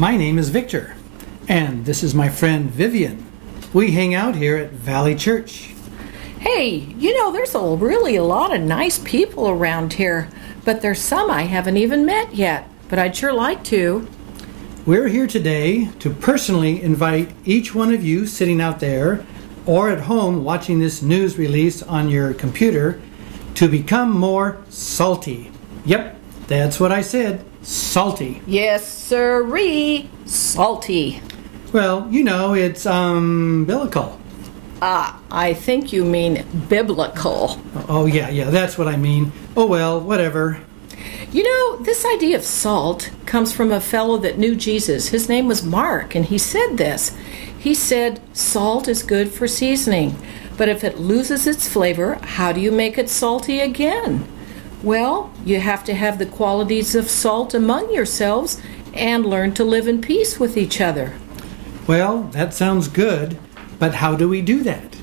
My name is Victor, and this is my friend Vivian. We hang out here at Valley Church. Hey, there's really a lot of nice people around here, but there's some I haven't even met yet, but I'd sure like to. We're here today to personally invite each one of you sitting out there or at home watching this news release on your computer to become more salty. Yep, that's what I said, salty. Yes, sirree, salty. Well, it's biblical. I think you mean biblical. Oh, yeah, that's what I mean. Oh, well, whatever. This idea of salt comes from a fellow that knew Jesus. His name was Mark, and he said this. He said, salt is good for seasoning, but if it loses its flavor, how do you make it salty again? Well, you have to have the qualities of salt among yourselves and learn to live in peace with each other. Well, that sounds good, but how do we do that?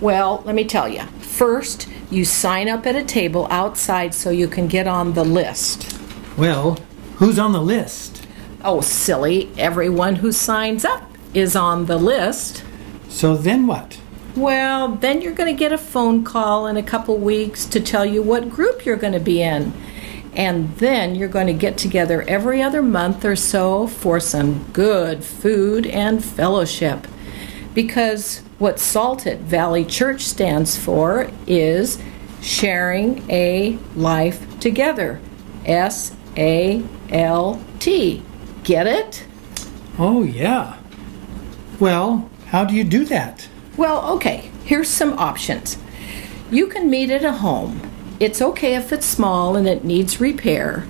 Well, let me tell you. First, you sign up at a table outside so you can get on the list. Well, who's on the list? Oh, silly. Everyone who signs up is on the list. So then what? Well, then you're going to get a phone call in a couple weeks to tell you what group you're going to be in. And then you're going to get together every other month or so for some good food and fellowship. Because what SALT at Valley Church stands for is sharing a life together. SALT. Get it? Oh, yeah. Well, how do you do that? Well, okay, here's some options. You can meet at a home. It's okay if it's small and it needs repair.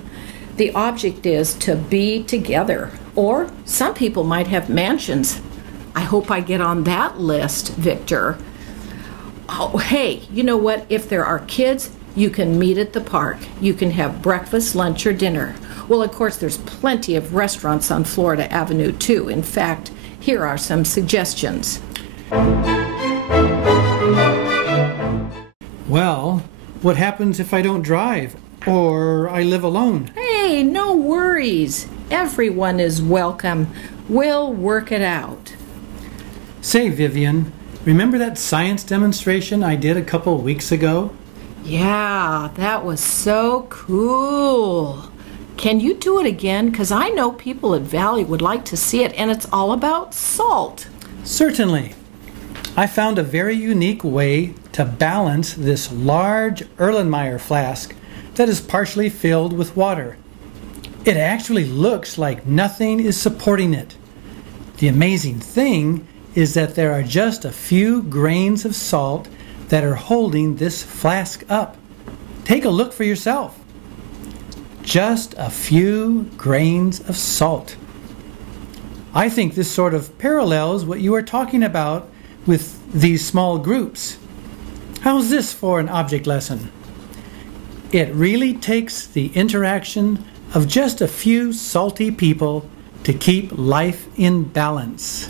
The object is to be together. Or some people might have mansions. I hope I get on that list, Victor. Oh, hey, you know what? If there are kids, you can meet at the park. You can have breakfast, lunch, or dinner. Well, of course, there's plenty of restaurants on Florida Avenue, too. In fact, here are some suggestions. Well, what happens if I don't drive or I live alone? Hey, no worries. Everyone is welcome. We'll work it out. Say, Vivian, remember that science demonstration I did a couple weeks ago? Yeah, that was so cool. Can you do it again? Because I know people at Valley would like to see it, and it's all about salt. Certainly. I found a very unique way to balance this large Erlenmeyer flask that is partially filled with water. It actually looks like nothing is supporting it. The amazing thing is that there are just a few grains of salt that are holding this flask up. Take a look for yourself. Just a few grains of salt. I think this sort of parallels what you are talking about with these small groups. How's this for an object lesson? It really takes the interaction of just a few salty people to keep life in balance.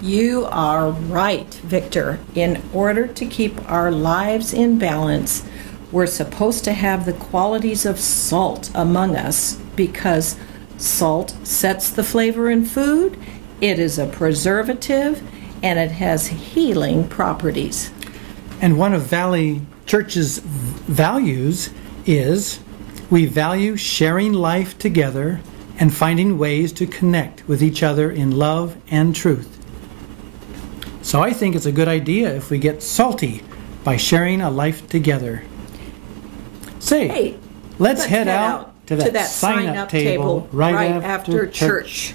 You are right, Victor. In order to keep our lives in balance, we're supposed to have the qualities of salt among us because salt sets the flavor in food, it is a preservative, and it has healing properties. And one of Valley Church's values is we value sharing life together and finding ways to connect with each other in love and truth. So I think it's a good idea if we get salty by sharing a life together. Say, Hey, let's head out to that sign-up table right after church.